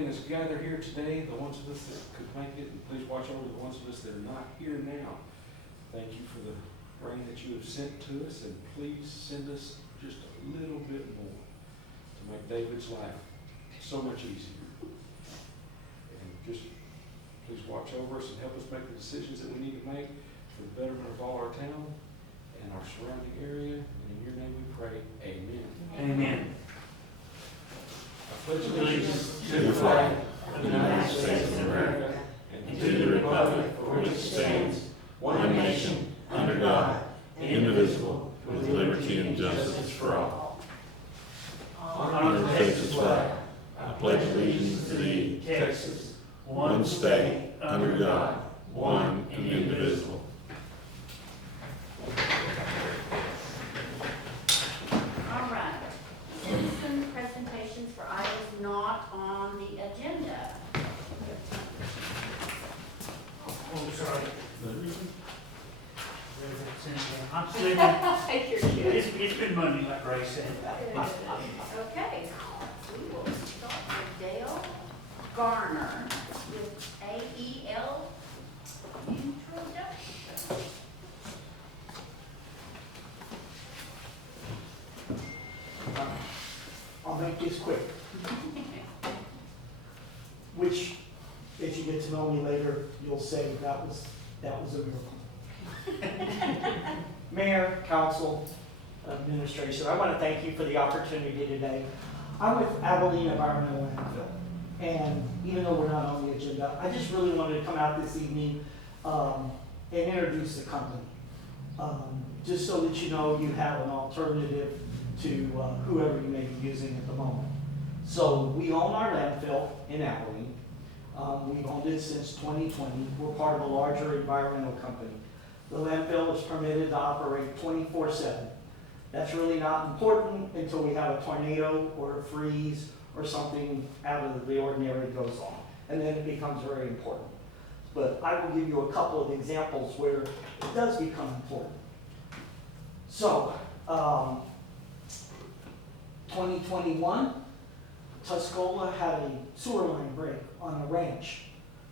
letting us gather here today, the ones of us that could make it, and please watch over the ones of us that are not here now. Thank you for the rain that you have sent to us, and please send us just a little bit more to make David's life so much easier. And just please watch over us and help us make the decisions that we need to make for the betterment of all our town and our surrounding area. And in your name we pray, amen. Amen. I pledge Allegiance to the flag of the United States of America and to the republic for which it stands, one nation, under God, indivisible, with liberty and justice for all. Honor the Texas flag. I pledge allegiance to thee, Texas, one state, under God, one and indivisible. All right. Citizen presentations for items not on the agenda. Oh, sorry. I'm sleeping. It's been Monday, like Ray said. Okay, we will start with Dale Garner with AEL introduction. I'll make this quick. Which, if you get to know me later, you'll say that was a miracle. Mayor, council, administration, I want to thank you for the opportunity today. I'm with Abilene Environmental Landfill, and even though we're not on the agenda, I just really wanted to come out this evening and introduce the company. Just so that you know you have an alternative to whoever you may be using at the moment. So we own our landfill in Abilene. We've owned it since 2020. We're part of a larger environmental company. The landfill is permitted to operate 24/7. That's really not important until we have a tornado or a freeze or something out of the ordinary goes on. And then it becomes very important. But I will give you a couple of examples where it does become important. So, 2021, Tuscola had a sewer line break on a ranch.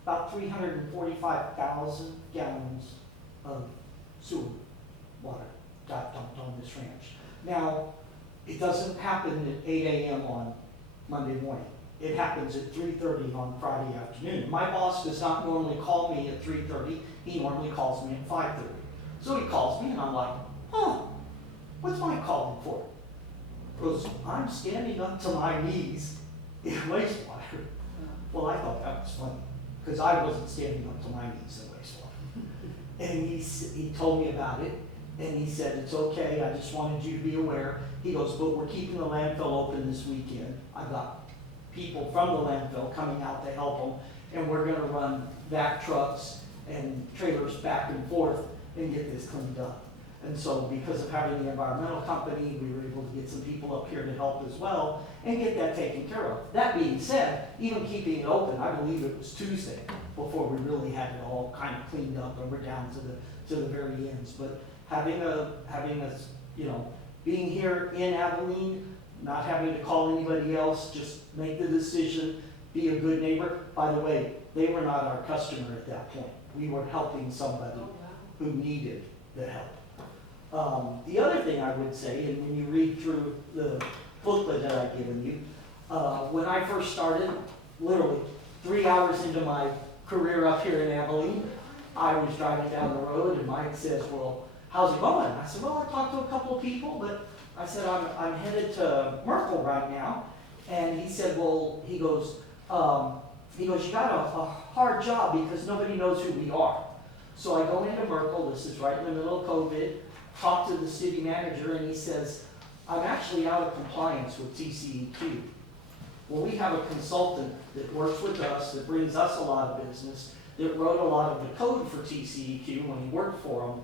About 345,000 gallons of sewer water got dumped on this ranch. Now, it doesn't happen at 8 a.m. on Monday morning. It happens at 3:30 on Friday afternoon. My boss does not normally call me at 3:30. He normally calls me at 5:30. So he calls me and I'm like, what's Mike calling for? Because I'm standing up to my knees in wastewater. Well, I thought that was funny, because I wasn't standing up to my knees in wastewater. And he told me about it, and he said, it's okay, I just wanted you to be aware. He goes, but we're keeping the landfill open this weekend. I've got people from the landfill coming out to help them, and we're gonna run vac trucks and trailers back and forth and get this cleaned up. And so because of having the environmental company, we were able to get some people up here to help as well and get that taken care of. That being said, even keeping it open, I believe it was Tuesday before we really had it all kind of cleaned up and we're down to the very ends. But having us, being here in Abilene, not having to call anybody else, just make the decision, be a good neighbor. By the way, they were not our customer at that point. We were helping somebody who needed the help. The other thing I would say, and when you read through the booklet that I've given you, when I first started, literally 3 hours into my career up here in Abilene, I was driving down the road and Mike says, well, how's it going? I said, well, I talked to a couple of people, but I said, I'm headed to Merkel right now. And he said, well, he goes, you got a hard job because nobody knows who we are. So I go into Merkel, this is right in the middle of COVID, talk to the city manager, and he says, I'm actually out of compliance with TCEQ. Well, we have a consultant that works with us, that brings us a lot of business, that wrote a lot of the code for TCEQ when he worked for them.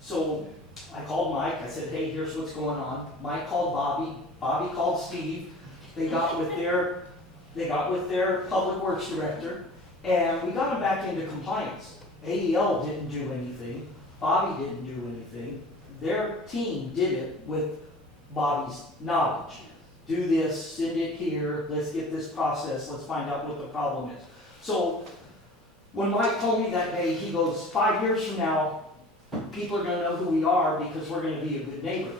So I called Mike, I said, hey, here's what's going on. Mike called Bobby, Bobby called Steve. They got with their public works director, and we got them back into compliance. AEL didn't do anything, Bobby didn't do anything. Their team did it with Bobby's knowledge. do this, send it here, let's get this process, let's find out what the problem is. So when Mike told me that day, he goes, 5 years from now, people are gonna know who we are because we're gonna be a good neighbor.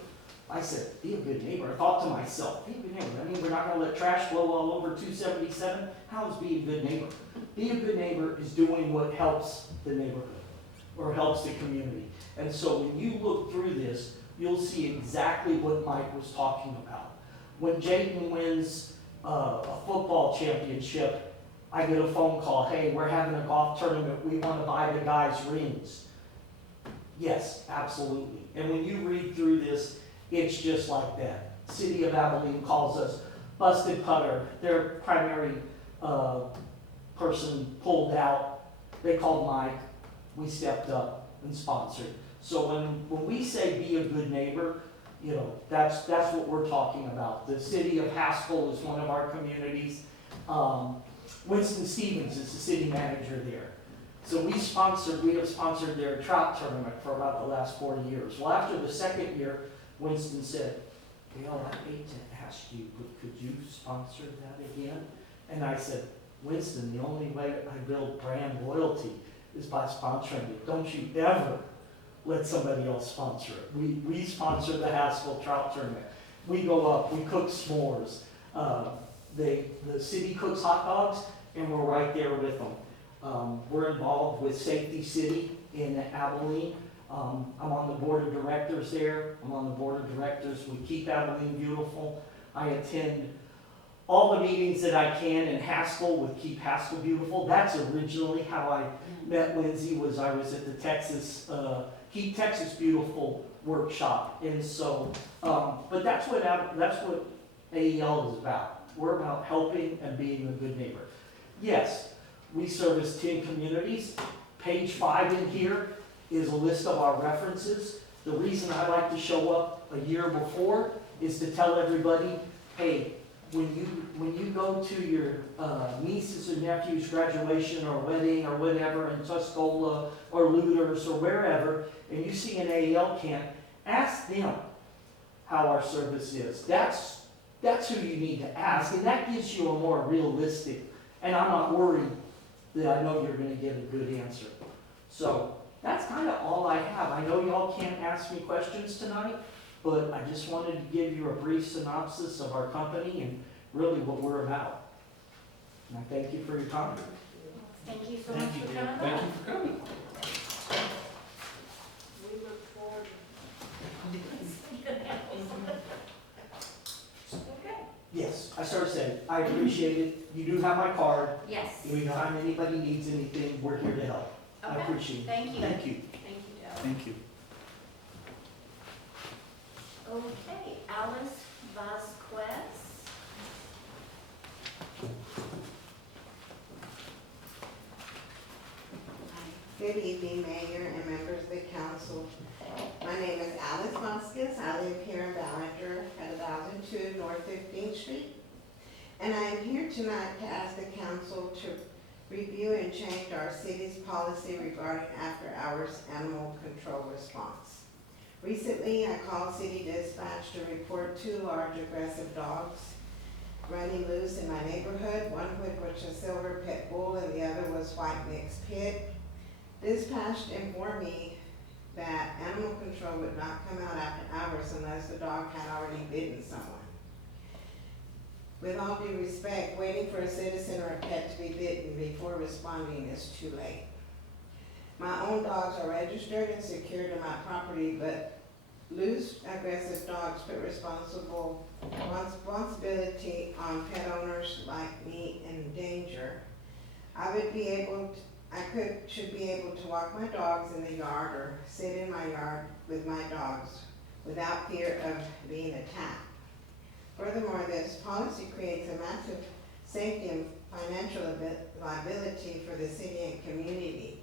I said, be a good neighbor. I thought to myself, be a good neighbor. I mean, we're not gonna let trash blow all over 277. How is being a good neighbor? Being a good neighbor is doing what helps the neighborhood or helps the community. And so when you look through this, you'll see exactly what Mike was talking about. When Jayden wins a football championship, I get a phone call, hey, we're having a golf tournament, we want to buy the guys rings. Yes, absolutely. And when you read through this, it's just like that. City of Abilene calls us busted putter. Their primary person pulled out. They called Mike. We stepped up and sponsored. So when we say be a good neighbor, you know, that's what we're talking about. The city of Haskell is one of our communities. Winston Stevens is the city manager there. So we have sponsored their trout tournament for about the last 4 years. Well, after the second year, Winston said, Dale, I hate to ask you, but could you sponsor that again? And I said, Winston, the only way I build brand loyalty is by sponsoring it. Don't you ever let somebody else sponsor it. We sponsor the Haskell Trout Tournament. We go up, we cook s'mores. The city cooks hot dogs, and we're right there with them. We're involved with Safety City in Abilene. I'm on the board of directors there. I'm on the board of directors with Keep Abilene Beautiful. I attend all the meetings that I can in Haskell with Keep Haskell Beautiful. That's originally how I met Lindsay. I was at the Texas Keep Texas Beautiful workshop, and so but that's what AEL is about. We're about helping and being a good neighbor. Yes, we service 10 communities. Page 5 in here is a list of our references. The reason I like to show up a year before is to tell everybody, hey, when you go to your niece's or nephew's graduation or wedding or whatever in Tuscola or Luders or wherever, and you see an AEL camp, ask them how our service is. That's who you need to ask, and that gives you a more realistic, and I'm not worried that I know you're going to get a good answer. So that's kind of all I have. I know y'all can't ask me questions tonight, but I just wanted to give you a brief synopsis of our company and really what we're about. And I thank you for your time. Thank you so much for coming by. Thank you for coming. We look forward. Okay. Yes, I started saying, I appreciate it. You do have my card. Yes. Anytime anybody needs anything, we're here to help. I Okay. appreciate it. Thank you. Thank you. Thank you, Dale. Thank you. Okay, Alice Vasquez. Good evening, Mayor and members of the council. My name is Alice Vasquez. I live here in Ballinger at 1002 North 15th Street. And I am here tonight to ask the council to review and change our city's policy regarding after-hours animal control response. Recently, I called city dispatch to report 2 large aggressive dogs running loose in my neighborhood, one of which was a silver pit bull and the other was white mixed pit. Dispatch informed me that animal control would not come out after hours unless the dog had already bitten someone. With all due respect, waiting for a citizen or a pet to be bitten before responding is too late. My own dogs are registered and secured to my property, but loose, aggressive dogs put responsibility on pet owners like me in danger. Should be able to walk my dogs in the yard or sit in my yard with my dogs without fear of being attacked. Furthermore, this policy creates a massive safety and financial liability for the city and community.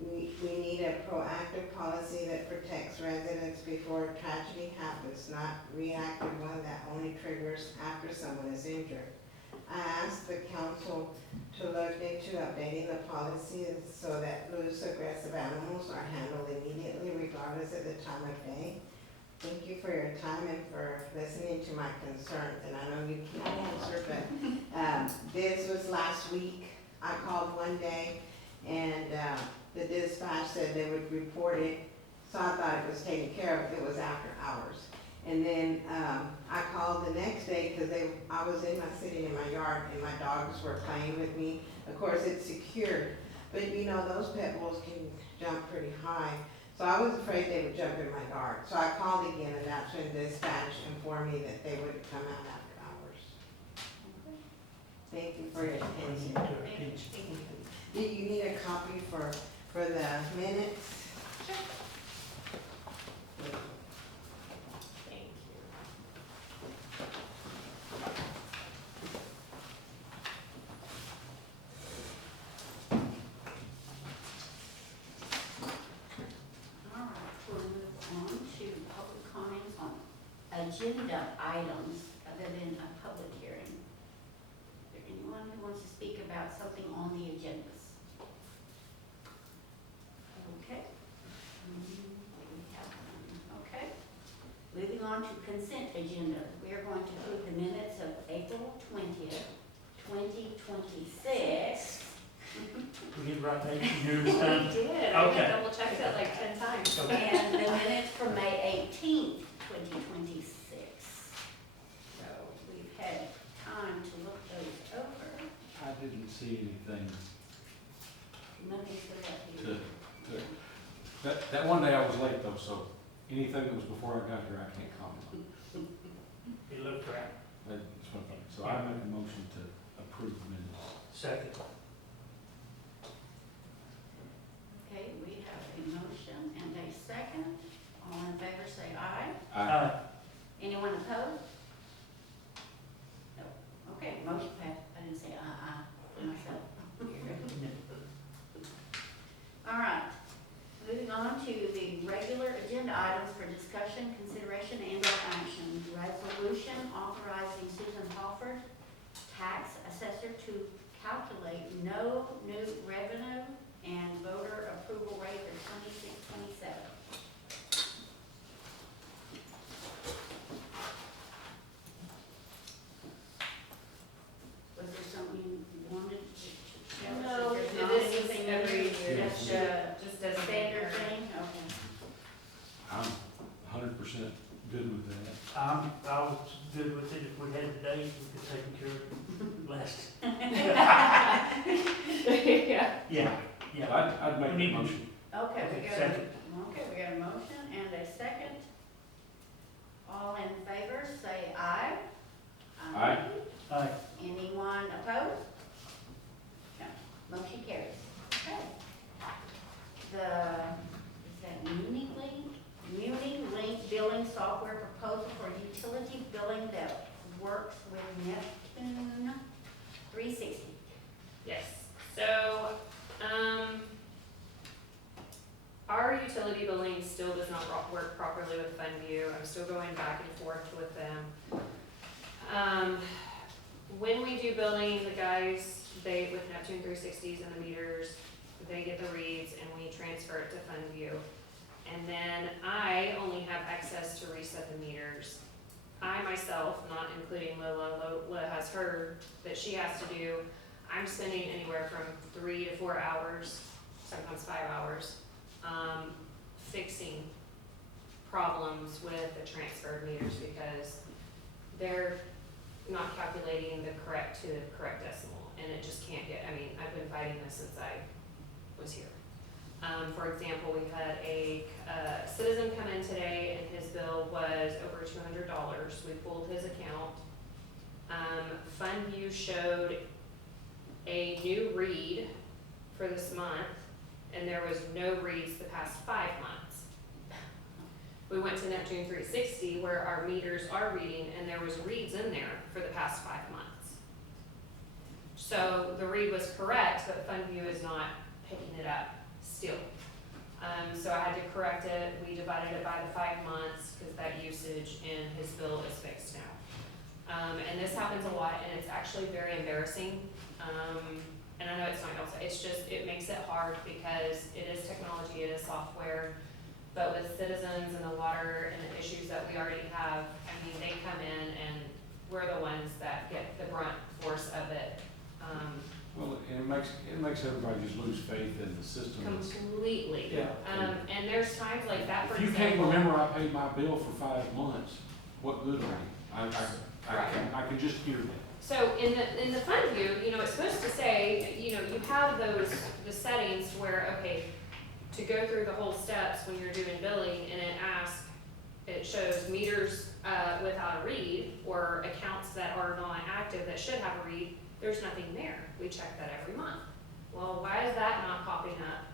We need a proactive policy that protects residents before a tragedy happens, not reactive one that only triggers after someone is injured. I asked the council to look into updating the policy so that loose, aggressive animals are handled immediately regardless of the time of day. Thank you for your time and for listening to my concerns, and I know you can't answer, but, this was last week. I called one day, and, the dispatch said they would report it, so I thought it was taken care of, it was after hours. And then, I called the next day, cause I was sitting in my yard, and my dogs were playing with me. Of course, it's secured, but you know, those pit bulls can jump pretty high. So I was afraid they would jump in my yard. So I called again, and that's when dispatch informed me that they would come out after hours. Thank you for your attention. Thank you. Do you need a copy for the minutes? Sure. Thank you. All right, we'll move on to public comments on agenda items other than a public hearing. Is there anyone who wants to speak about something on the agendas? Okay. We have none. Okay. Moving on to consent agenda. We are going to approve the minutes of April 20th, 2026. We did right there, you this time? We did. I Okay. double checked that like 10 times. Okay. And the minutes from May 18th, 2026. So we've had time to look those over. I didn't see anything Nothing stood out to, here. that one day I was late though, so anything that was before I got here, I can't comment on. It looked right. That's one thing. So I make a motion to approve the minutes. Second. Okay, we have a motion and a second. All in favor say aye. Anyone opposed? No. Okay, motion passed. I didn't say for myself. All right. Moving on to the regular agenda items for discussion, consideration, and/or action. Resolution authorizing Susan Halford, tax assessor, to calculate no new revenue and voter approval rate for 26-27. Was there something you wanted to share? No, There's not this is anything every new? year, Just just as a standard matter. thing? Okay. I'm 100% good with that. I was good with it. If we had the days, we could take care of it last. Yeah. Yeah. I'd make We the need to- motion. Okay, we got Second. we got a motion and a second. All in favor, say aye. Aye. Aye. Anyone opposed? No, motion carries. Okay. Is that Muni-Link billing software proposal for utility billing that works with Neptune 360. Yes, so, our utility billing still does not work properly with FundView. I'm still going back and forth with them. When we do billing, the guys, with Neptune 360s and the meters, they get the reads and we transfer it to FundView. And then I only have access to reset the meters. I myself, not including Lola has her that she has to do. I'm spending anywhere from 3 to 4 hours, sometimes 5 hours, fixing problems with the transferred meters because they're not calculating the correct to the correct decimal, and it just can't get, I've been fighting this since I was here. For example, we had a citizen come in today and his bill was over $200. We pulled his account. FundView showed a new read for this month, and there was no reads the past 5 months. We went to Neptune 360 where our meters are reading, and there was reads in there for the past 5 months. So the read was correct, but FundView is not picking it up still. So I had to correct it. We divided it by the 5 months because that usage in his bill is fixed now. And this happens a lot, and it's actually very embarrassing. And I know it's not also, it's just, it makes it hard because it is technology, it is software. but with citizens and the water and the issues that we already have, I mean, they come in and we're the ones that get the brunt force of it. Well, and it makes everybody just lose faith in the system. Completely. Yeah. And there's times like that, for If you can't example. remember I paid my bill for 5 months, what good are you? I can just hear that. So in the fund view, you know, it's supposed to say, you know, you have the settings where, okay, to go through the whole steps when you're doing billing, and it shows meters, without a read, or accounts that are not active that should have a read, there's nothing there. We check that every month. Well, why is that not popping up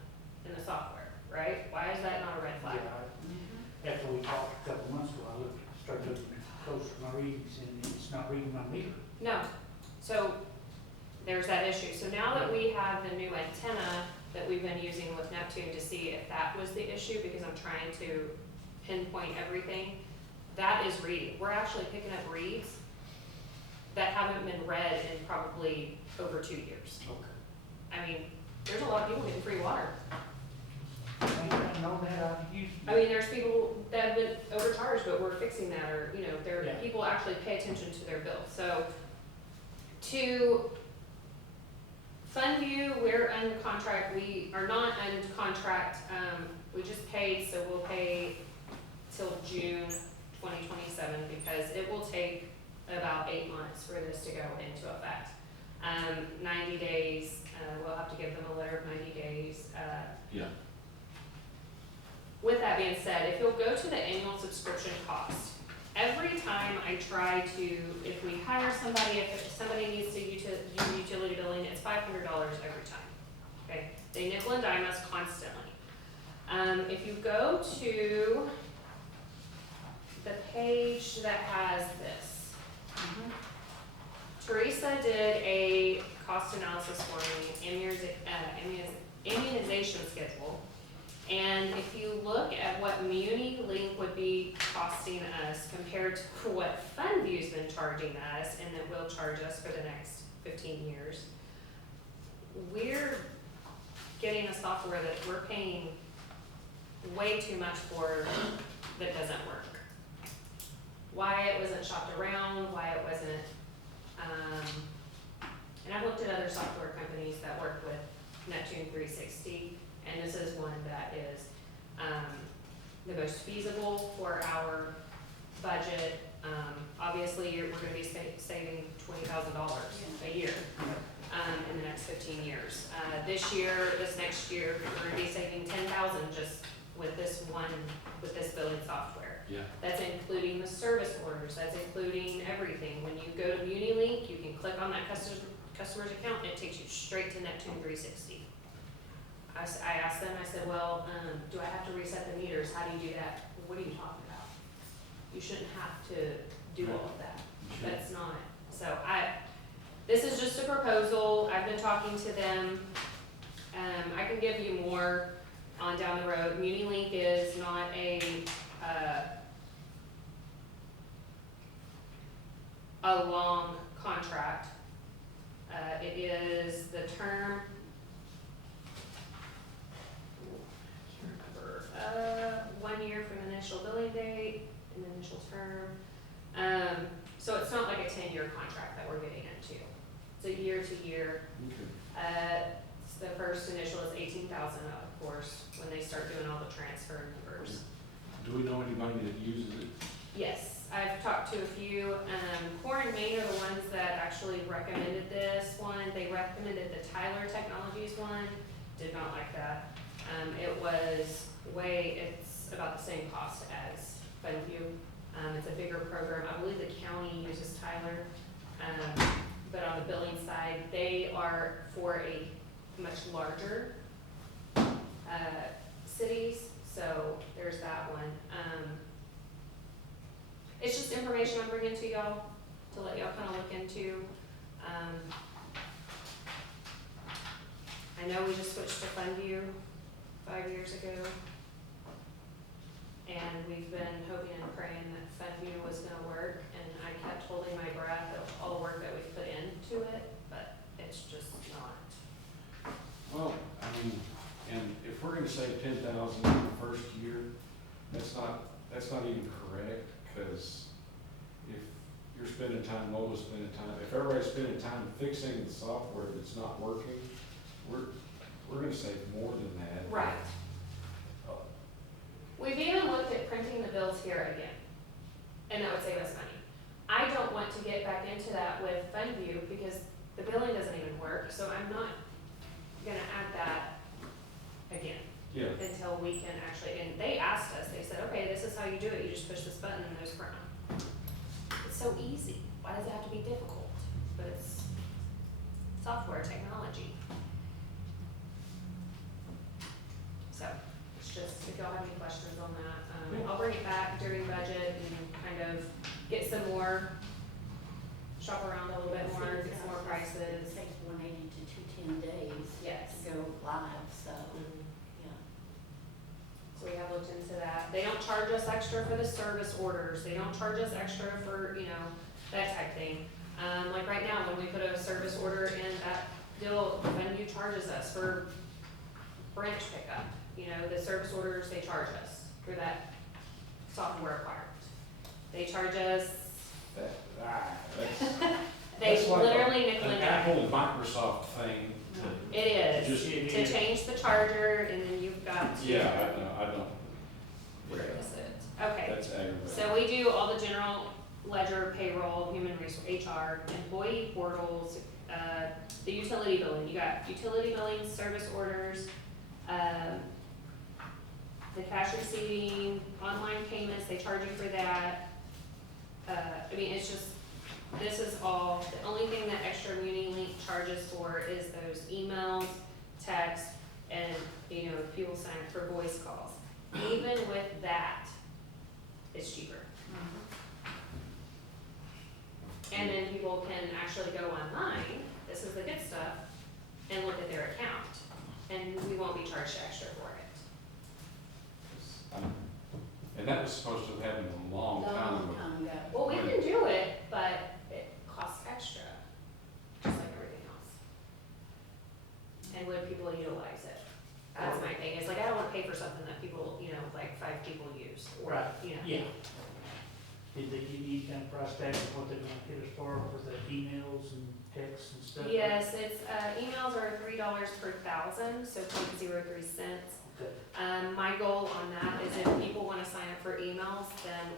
in the software, right? Why is that not a red flag? Yeah, after we talked a couple months ago, I started looking closer at my readings, and it's not reading my meter. No. So there's that issue. So now that we have the new antenna that we've been using with Neptune to see if that was the issue, because I'm trying to pinpoint everything, that is reading. We're actually picking up reads that haven't been read in probably over 2 years. Okay. I mean, there's a lot of people getting free water. I didn't know that, I used. I mean, there's people that have been overcharged, but we're fixing that, or, you know, Yeah. people actually pay attention to their bill. So, to FundView, we're under contract, we are not under contract, we just paid, so we'll pay till June 2027, because it will take about 8 months for this to go into effect. 90 days, we'll have to give them a letter of 90 days, Yeah. With that being said, if you'll go to the annual subscription cost, every time I try to, if we hire somebody, if somebody needs to use utility billing, it's $500 every time. Okay, they nickel and dime us constantly. If you go to the page that has this, Teresa did a cost analysis for me, immunization schedule. And if you look at what MuniLink would be costing us compared to what FundView's been charging us, and that will charge us for the next 15 years, we're getting a software that we're paying way too much for that doesn't work. Why it wasn't shopped around, why it wasn't, and I've looked at other software companies that work with Neptune 360, and this is one that is the most feasible for our budget. Obviously, we're gonna be saving $20,000 a year in the next 15 years. This next year, we're gonna be saving $10,000 just with this billing software. Yeah. That's including the service orders, that's including everything. When you go to MuniLink, you can click on that customer's account, and it takes you straight to Neptune 360. I asked them, I said, well, do I have to reset the meters? How do you do that? What are you talking about? You shouldn't have to do all of that. That's not, so this is just a proposal. I've been talking to them. I can give you more on down the road. MuniLink is not a long contract. It is the term, 1 year from the initial billing date, an initial term. So it's not like a 10-year contract that we're getting into. It's a year to year. Okay. The first initial is 18,000, of course, when they start doing all the transfer numbers. Do we know anybody that uses it? Yes, I've talked to a few. Core and Maine are the ones that actually recommended this one. They recommended the Tyler Technologies one. Did not like that. It's about the same cost as FundView. It's a bigger program. I believe the county uses Tyler. But on the billing side, they are for a much larger cities, so there's that one. It's just information I'm bringing to y'all to let y'all kind of look into. I know we just switched to FundView 5 years ago, and we've been hoping and praying that FundView was going to work, and I kept holding my breath of all the work that we've put into it, but it's just not. Well, I mean, and if we're gonna save 10,000 in the first year, That's not even correct, because if you're spending time, Lola's spending time, if everybody's spending time fixing the software that's not working, we're gonna save more than that. Right. We've even looked at printing the bills here again, and that would save us money. I don't want to get back into that with FundView because the billing doesn't even work, so I'm not gonna add that again Yeah, until we can actually, and they asked us, they said, okay, this is how you do it, you just push this button and there's print on. It's so easy, why does it have to be difficult? But it's software technology. So, it's just, if y'all have any questions on that, I'll bring it back during budget and kind of get some more, shop around a little bit more, get some more prices. It takes 180 to 210 days Yes. to go live, so, Mhm. yeah. So we have looked into that. They don't charge us extra for the service orders. They don't charge us extra for, that type thing. Like right now, when we put a service order in that deal, the venue charges us for branch pickup. The service orders, they charge us for that software part. They charge us, that's they like literally nickel an and dime. Apple and Microsoft thing to. It is, Just- to change the charger, and then you've got to. Yeah, I don't. Where Yeah, is it? Okay. that's aggravating. So we do all the general ledger, payroll, human resource, HR, employee portals, the utility billing. You got utility billing, service orders, the cash receiving, online payments, they charge you for that. It's just, this is all, the only thing that Extra Muni Link charges for is those emails, texts, and, if people sign up for voice calls. Even with that, it's cheaper. And then people can actually go online, this is the good stuff, and look at their account, and we won't be charged extra for it. And that was supposed to have happened a long time ago. Long time ago. Well, we can do it, but it costs extra, just like everything else. And would people utilize it? That's my thing, it's like, I don't wanna pay for something that people, like 5 people use, or, Right. you know. Yeah. Did they give you any kind of price tag of what they're gonna hit us for the emails and texts and stuff? Yes, it's, emails are $3 per 1,000, so 0.03 cents. Okay. My goal on that is if people wanna sign up for emails, then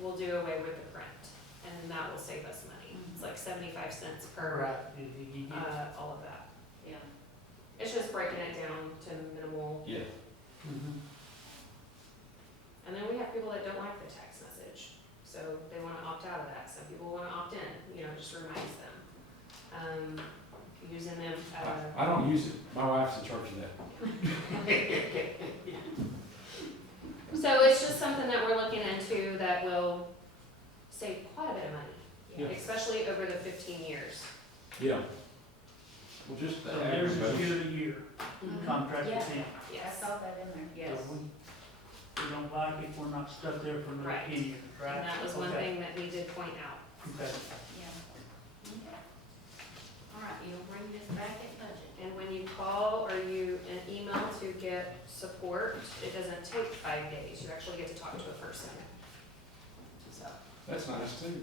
we'll do away with the print, and that will save us money. It's like 75 cents per, Right, did you get? all of that. Yeah. It's just breaking it down to minimal, Yeah, Mhm. and then we have people that don't like the text message, so they wanna opt out of that. Some people wanna opt in, just reminds them. Using them, I don't use it, my wife's in charge of that. so it's just something that we're looking into that will save quite a bit of money, Yeah. especially over the 15 years. Yeah. Well, just the So there's a aggravation. year-to-year contract with them. I Yes. saw that in there, yes. So we don't like it, we're not stuck there for another Right. 10 years, right? And that was one Okay. thing that we did point out. Okay. Yeah. Okay. All right, you'll bring this back at budget. And when you call or you an email to get support, it doesn't take 5 days. You actually get to talk to a person. So, That's nice too.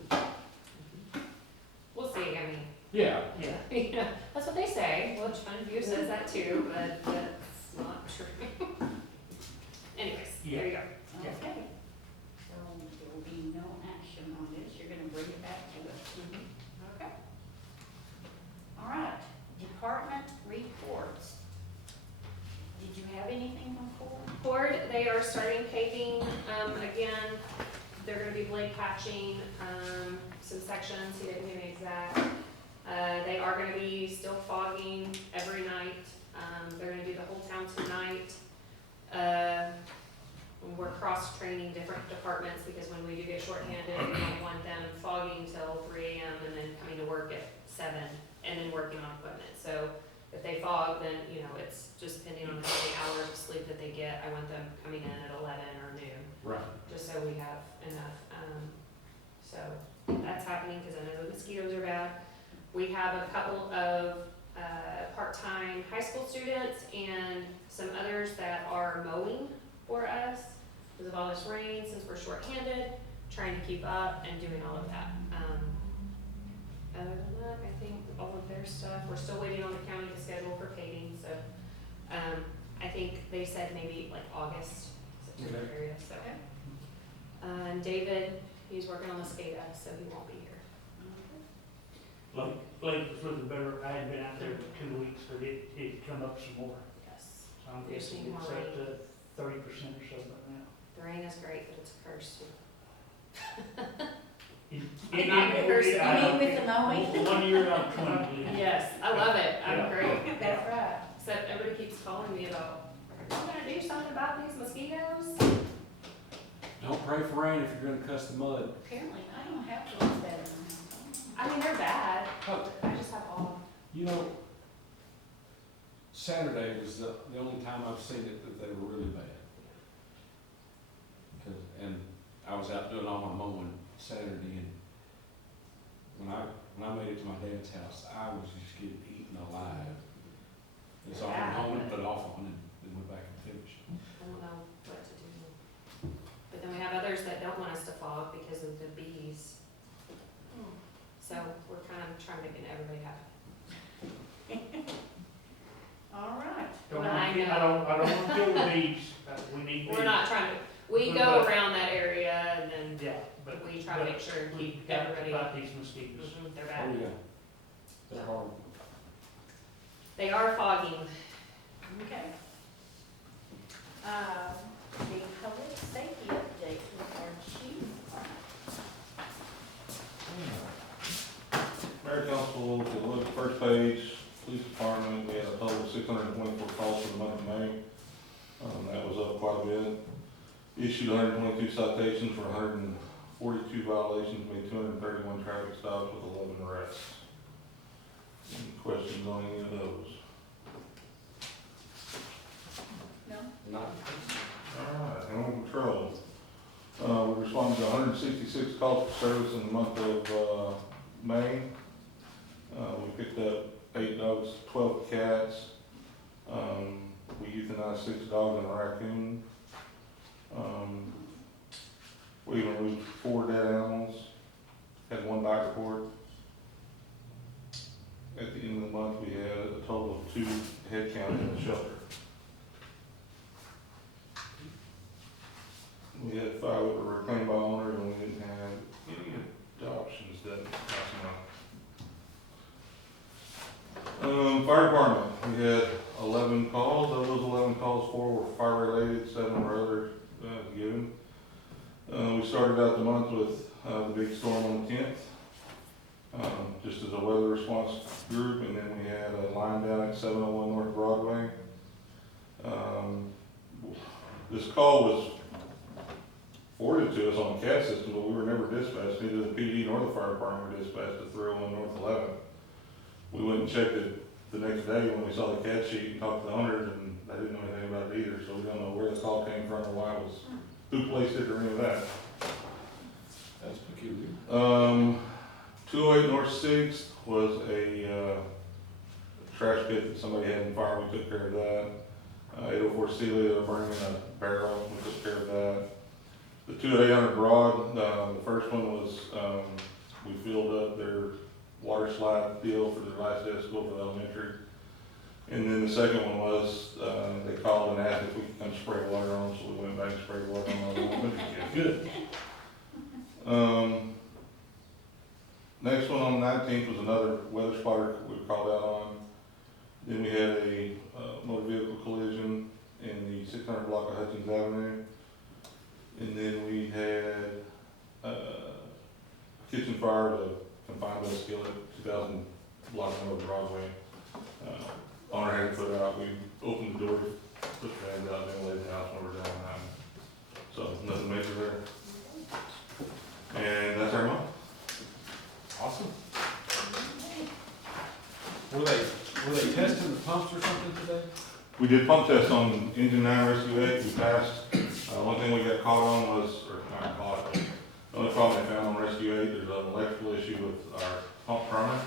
we'll see, I mean, Yeah. Yeah. that's what they say. Well, FundView says that too, but that's not true. Anyways, there you go. Yeah. Okay. So there will be no action on this, you're gonna bring it back to us. Okay. All right, department reports. Did you have anything from Ford? Ford, they are starting paving, again, they're gonna be blade patching, some sections, he didn't give me exact. They are gonna be still fogging every night, they're gonna do the whole town tonight. We're cross-training different departments, because when we do get shorthanded, we don't want them fogging till 3 AM and then coming to work at 7 and then working on equipment. So if they fog, then, it's just depending on how many hours of sleep that they get. I want them coming in at 11 or noon, Right. just so we have enough. So that's happening, because I know the mosquitoes are bad. We have a couple of part-time high school students and some others that are mowing for us. because of all this rain, since we're shorthanded, trying to keep up and doing all of that. Other than that, I think all of their stuff, we're still waiting on the county to schedule for paving, so, I think they said maybe like August, September Okay. area, so. Okay. And David, he's working on the SCADA, so he won't be here. Lake was looking better, I hadn't been out there for 2 weeks, but it come up some more. Yes. So I'm You're guessing seeing it's more up to 30% or so right now. The rain is great, but it's a curse too. It You not- mean with it- I don't with think- the mowing? 1 year out of 20, please. Yes, I love it, I'm Yeah. great. That's right. Except everybody keeps calling me about, are you gonna do something about these mosquitoes? Don't pray for rain if you're gonna cuss the mud. Apparently, I don't have to look better than that. I mean, they're bad, Oh, I just have all, you know, Saturday was the only time I've seen it that they were really bad. 'Cause I was out doing all my mowing Saturday, and when I made it to my dad's house, I was just getting eaten alive. And so I went home and put it off on, and then went back and finished. I don't know what to do. But then we have others that don't want us to fog because of the bees, so we're kind of trying to get everybody happy. All right. Don't Well, want I to, I know. don't want to kill the bees, we need bees. We're not trying to, we What go about- around that area and then Yeah, but. we try to make sure and We keep got to everybody. fight these mosquitoes. They're Oh, bad. yeah. They're horrible. They are fogging. Okay. The public safety update with our chief. Mayor Council, if you look at the first page, police department, we had a total of 624 calls for the month of May. That was up quite a bit. Issued 122 citations for 142 violations, made 231 traffic stops with 11 arrests. Any questions on any of those? No? Not. Alright, animal control. We responded to 166 calls for service in the month of May. We picked up 8 dogs, 12 cats. We euthanized 6 dogs and a raccoon. We removed 4 dead animals, had 1 bite report. At the end of the month, we had a total of 2 head count in the shelter. We had 5 that were reclaimed by owner, and we didn't have any adoptions that last month. Fire department, we had 11 calls. Of those 11 calls, 4 were fire related, 7 were other given. We started out the month with the big storm on the 10th, just as a weather response group, and then we had a line down at 701 North Broadway. This call was forwarded to us on the CAT system, but we were never dispatched. Neither the PD nor the fire department were dispatched to 301 North 11. We went and checked it the next day when we saw the CAT sheet and talked to the owners, and they didn't know anything about it either, so we don't know where the call came from or why it was, who placed it or any of that. That's peculiar. 208 North 6th was a trash pit that somebody had in fire. We took care of that. 804 Celia, they're burning a barrel. We took care of that. The 2 at 800 Broad, the first one was, we filled up their water slide deal for the Rice Day School for the elementary. And then the second one was, they called and asked if we could come spray water on them, so we went back and sprayed water on them. Good. Next one on the 19th was another weather spotter we were called out on. Then we had a motor vehicle collision in the 600 block of Hutchins Avenue. And then we had a kitchen fire to confined by a skillet, 2000 block of Broadway. Owner had to put it out, we opened the door, put the fans out, and then laid the house when we were down. So nothing major there. And that's our month. Awesome. Were they testing the pumps or something today? We did pump tests on engine 9 Rescue 8, we passed. One thing we got caught on was, or not caught, but the only problem they found on Rescue 8, there's an electrical issue with our pump primer.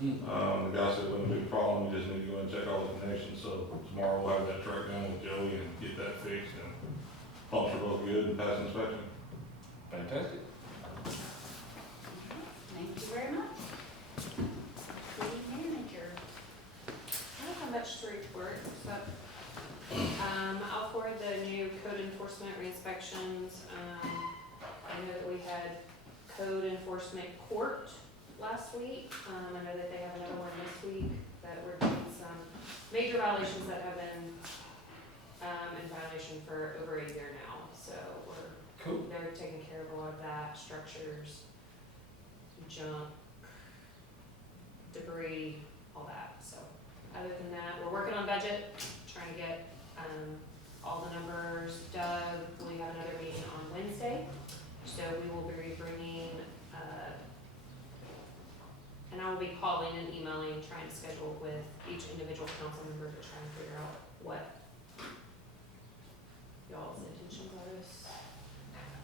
The guy said it wasn't a big problem, we just need to go and check all the connections, so tomorrow we'll have that truck down with Joey and get that fixed, and Pumps are both good and pass inspection. Fantastic. Thank you very much. City manager. I don't have much to report, except, I'll forward the new code enforcement re-inspections. I know that we had code enforcement court last week. I know that they have another one this week, that we're doing some major violations that have been, in violation for over a year now. So Cool. they're taking care of a lot of that, structures, junk, debris, all that. So other than that, we're working on budget, trying to get, all the numbers. Doug, we have another meeting on Wednesday, so we will be bringing, and I will be calling and emailing, trying to schedule with each individual council member to try and figure out what y'all's intentions are this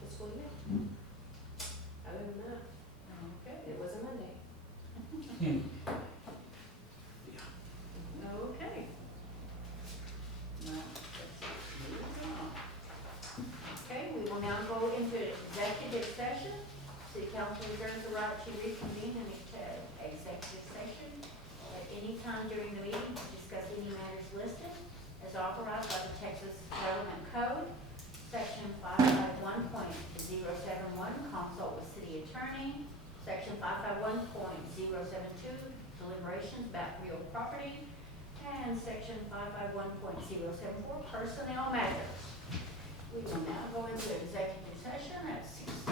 fiscal year. Other than that, Okay. it was a Monday. Okay. Now, let's move on. Okay, we will now go into executive session. City council reserves the right to reconvene in executive session at any time during the meeting to discuss any matters listed as authorized by the Texas Relevant Code, section 551.071, consult with city attorney, section 551.072, deliberations about real property, and section 551.074, personnel matters. We will now go into executive session at 6:30.